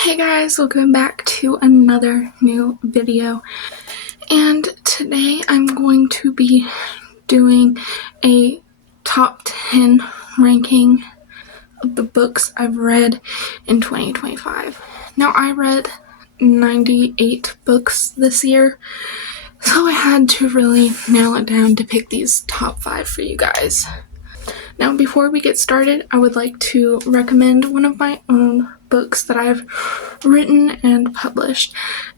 Hey guys, welcome back to another new video, and today I'm going to be doing a top 10 ranking of the books I've read in 2025. Now, I read 98 books this year, so I had to really nail it down to pick these top 5 for you guys. Now, before we get started, I would like to recommend one of my own books that I've written and published.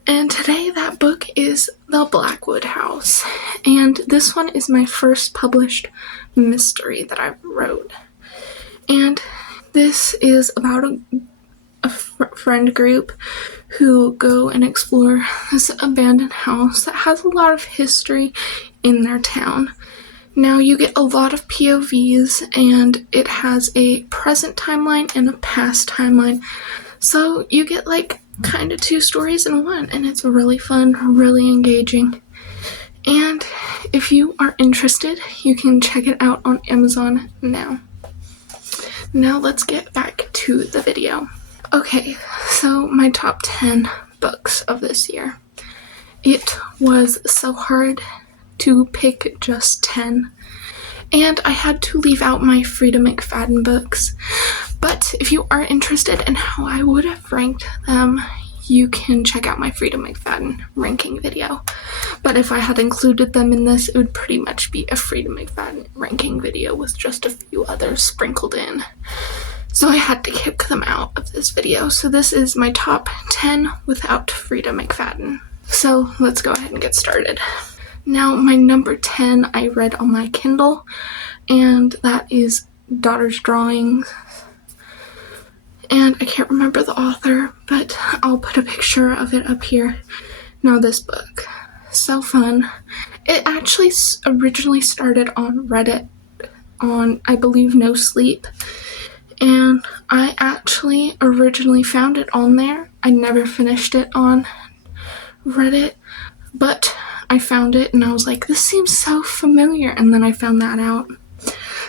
And today that book is The Blackwood House. And this one is my first published mystery that I wrote. And this is about a friend group who go and explore this abandoned house that has a lot of history in their town. Now, you get a lot of POVs, and it has a present timeline and a past timeline. So you get like kind of two stories in one, and it's really fun, really engaging. And if you are interested, you can check it out on Amazon now. Now let's get back to the video. Okay, so my top 10 books of this year. It was so hard to pick just 10, and I had to leave out my Freida McFadden books. But if you are interested in how I would have ranked them, you can check out my Freida McFadden ranking video. But if I had included them in this, it would pretty much be a Freida McFadden ranking video with just a few others sprinkled in. So I had to kick them out of this video. So this is my top 10 without Freida McFadden. So let's go ahead and get started. Now, my number 10 I read on my Kindle, and that is Daughter's Drawings. And I can't remember the author, but I'll put a picture of it up here. Now, this book, so fun. It actually originally started on Reddit on, I believe, No Sleep. And I actually originally found it on there. I never finished it on Reddit, but I found it and I was like, this seems so familiar, and then I found that out.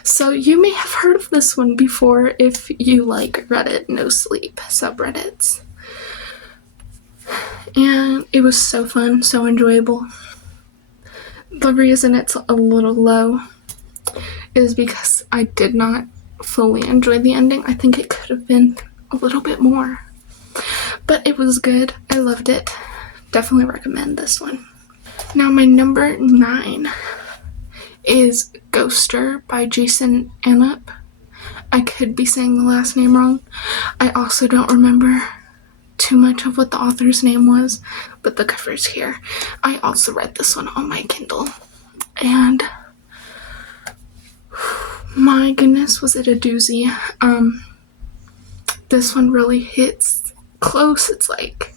So you may have heard of this one before if you like Reddit No Sleep subreddits. And it was so fun, so enjoyable. The reason it's a little low is because I did not fully enjoy the ending. I think it could have been a little bit more. But it was good. I loved it. Definitely recommend this one. Now, my number 9 is Ghoster by Jason Anup. I could be saying the last name wrong. I also don't remember too much of what the author's name was, but the cover's here. I also read this one on my Kindle, and my goodness, was it a doozy. This one really hits close. It's like,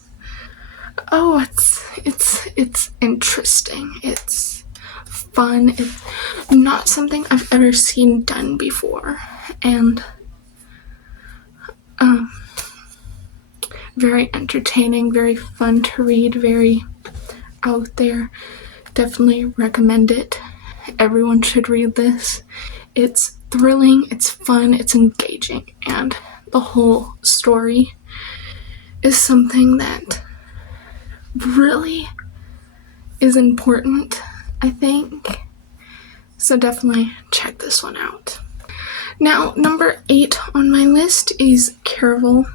oh, it's interesting. It's fun. It's not something I've ever seen done before, and very entertaining, very fun to read, very out there. Definitely recommend it. Everyone should read this. It's thrilling, it's fun, it's engaging, and the whole story is something that really is important, I think. So definitely check this one out. Now, number 8 on my list is Caraval,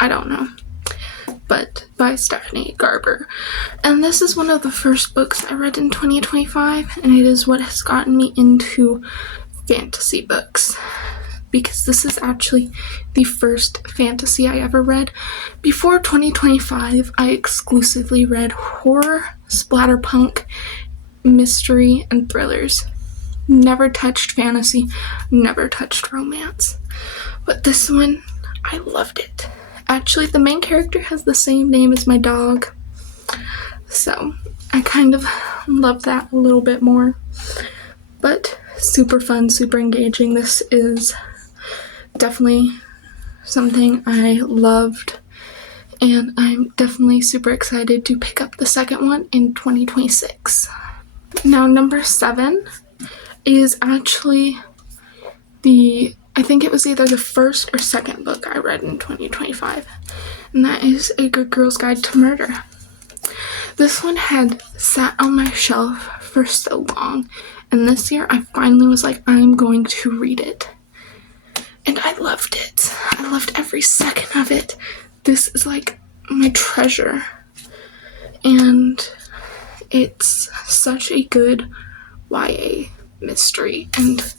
I don't know, but by Stephanie Garber. And this is one of the first books I read in 2025, and it is what has gotten me into fantasy books, because this is actually the first fantasy I ever read. Before 2025, I exclusively read horror, splatterpunk, mystery, and thrillers. Never touched fantasy, never touched romance. But this one, I loved it. Actually, the main character has the same name as my dog, so I kind of love that a little bit more. But super fun, super engaging. This is definitely something I loved, and I'm definitely super excited to pick up the second one in 2026. Now, number 7 is actually the I think it was either the first or second book I read in 2025, and that is A Good Girl's Guide to Murder. This one had sat on my shelf for so long, and this year I finally was like, I'm going to read it. And I loved it. I loved every second of it. This is like my treasure. And it's such a good YA mystery, and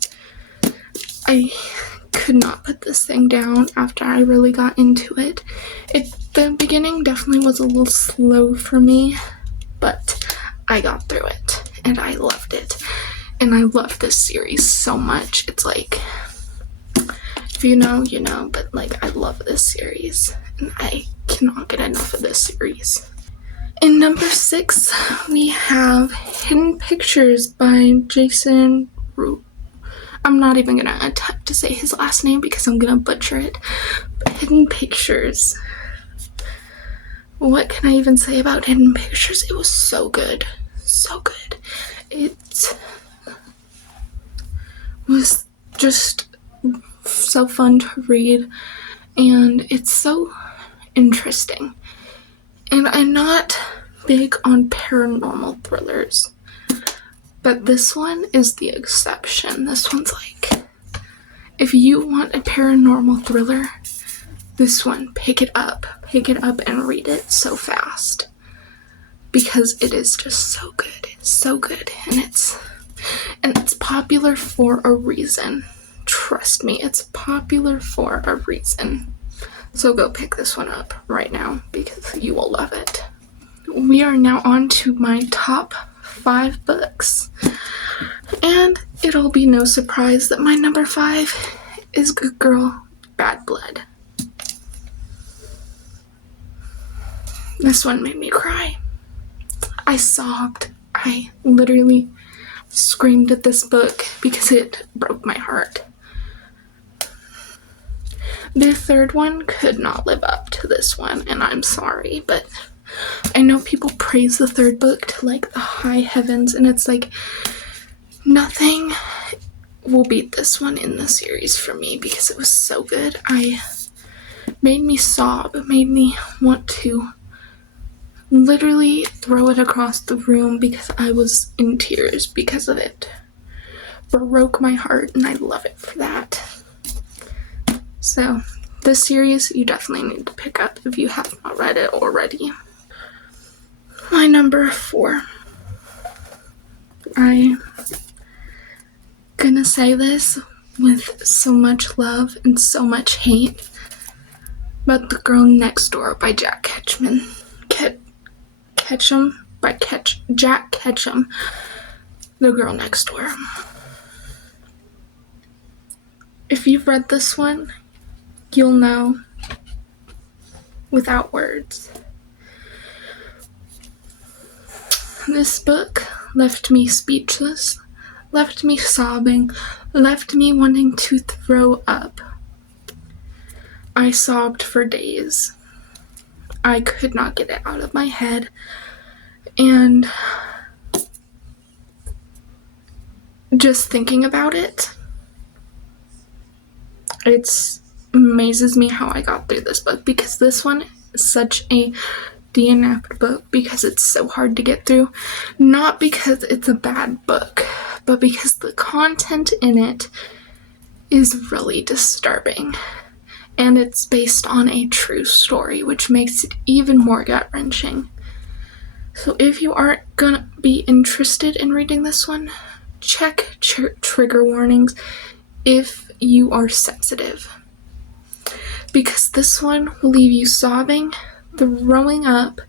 I could not put this thing down after I really got into it. The beginning definitely was a little slow for me, but I got through it, and I loved it. And I love this series so much. It's like, if you know, you know, but like, I love this series, and I cannot get enough of this series. In number 6, we have Hidden Pictures by Jason Root. I'm not even going to attempt to say his last name because I'm going to butcher it. But Hidden Pictures. What can I even say about Hidden Pictures? It was so good. So good. It was just so fun to read, and it's so interesting. And I'm not big on paranormal thrillers, but this one is the exception. This one's like, if you want a paranormal thriller, this one, pick it up and read it so fast, because it is just so good. It's so good, and it's popular for a reason. Trust me, it's popular for a reason. So go pick this one up right now because you will love it. We are now on to my top 5 books. And it'll be no surprise that my number 5 is Good Girl, Bad Blood. This one made me cry. I sobbed. I literally screamed at this book because it broke my heart. The third one could not live up to this one, and I'm sorry, but I know people praise the third book to like the high heavens, and it's like nothing will beat this one in the series for me because it was so good. Made me sob, it made me want to literally throw it across the room because I was in tears because of it. Broke my heart, and I love it for that. So, this series you definitely need to pick up if you have not read it already. My number 4. I'm gonna say this with so much love and so much hate, but The Girl Next Door by Jack Ketchum. Jack Ketchum. The Girl Next Door. If you've read this one, you'll know without words. This book left me speechless, left me sobbing, left me wanting to throw up. I sobbed for days. I could not get it out of my head, and just thinking about it, it amazes me how I got through this book, because this one is such a DNF'd book because it's so hard to get through. Not because it's a bad book, but because the content in it is really disturbing. And it's based on a true story, which makes it even more gut-wrenching. So if you aren't gonna be interested in reading this one, check trigger warnings if you are sensitive. Because this one will leave you sobbing, throwing up,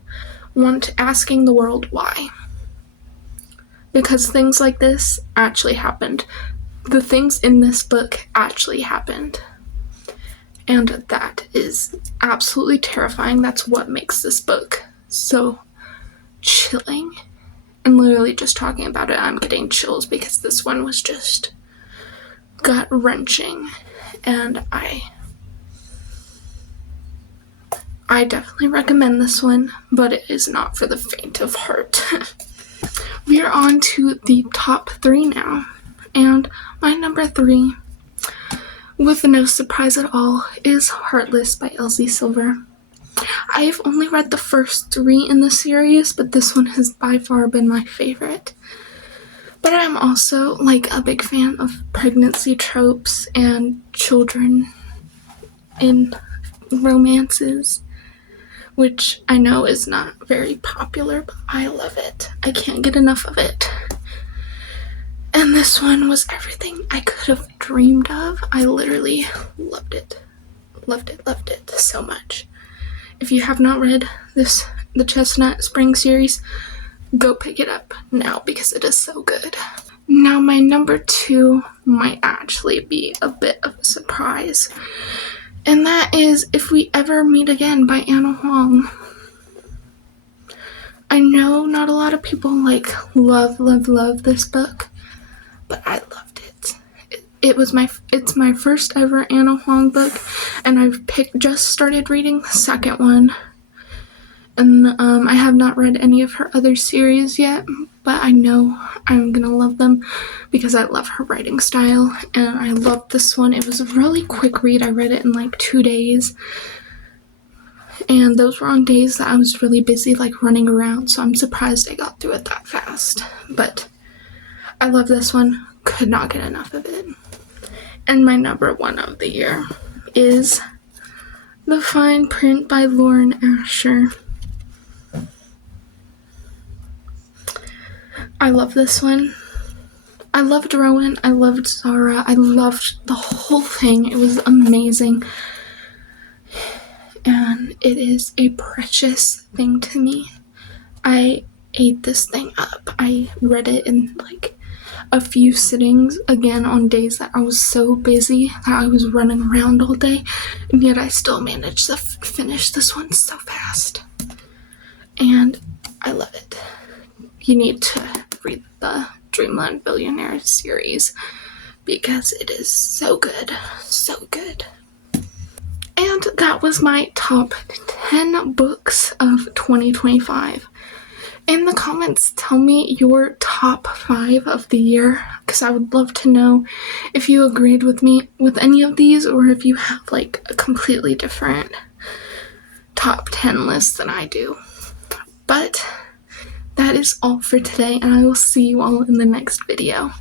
asking the world why. Because things like this actually happened. The things in this book actually happened. And that is absolutely terrifying. That's what makes this book so chilling. And literally just talking about it, I'm getting chills because this one was just gut-wrenching. And I definitely recommend this one, but it is not for the faint of heart. We are on to the top 3 now. And my number 3 with no surprise at all, is Heartless by Elsie Silver. I've only read the first 3 in the series, but this one has by far been my favorite. But I'm also like a big fan of pregnancy tropes and children in romances, which I know is not very popular, but I love it. I can't get enough of it. And this one was everything I could have dreamed of. I literally loved it. Loved it so much. If you have not read the Chestnut Spring series, go pick it up now because it is so good. Now my number 2 might actually be a bit of a surprise. And that is If We Ever Meet Again by Ana Huang. I know not a lot of people love this book, but I loved it. It's my first ever Ana Huang book, and I've just started reading the second one. And I have not read any of her other series yet, but I know I'm gonna love them because I love her writing style, and I loved this one. It was a really quick read. I read it in 2 days, and those were on days that I was really busy running around, so I'm surprised I got through it that fast. But I love this one. Could not get enough of it. And my number 1 of the year is The Fine Print by Lauren Asher. I love this one. I loved Rowan. I loved Zara. I loved the whole thing. It was amazing. And it is a precious thing to me. I ate this thing up. I read it in a few sittings, again on days that I was so busy that I was running around all day, and yet I still managed to finish this one so fast. And I love it. You need to read the Dreamland Billionaire series because it is so good, so good. And that was my top 10 books of 2025. In the comments, tell me your top 5 of the year, because I would love to know if you agreed with me with any of these, or if you have a completely different top 10 list than I do. But that is all for today, and I will see you all in the next video.